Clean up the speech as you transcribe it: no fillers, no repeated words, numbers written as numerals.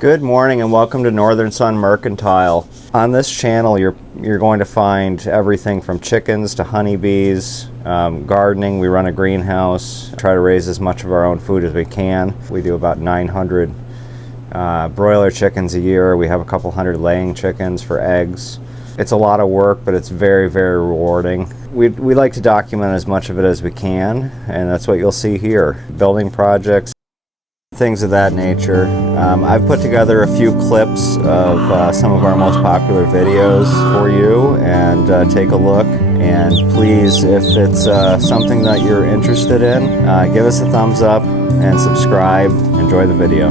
Good morning and welcome to Northern Sun Mercantile. On this channel you're going to find everything from chickens to honeybees, gardening. We run a greenhouse, try to raise as much of our own food as we can. We do about 900 broiler chickens a year. We have a couple hundred laying chickens for eggs. It's a lot of work, but it's very, very rewarding. We like to document as much of it as we can, and that's what you'll see here. Building projects, things of that nature. I've put together a few clips of some of our most popular videos for you, and take a look. And please, if it's something that you're interested in, give us a thumbs up and subscribe. Enjoy the video.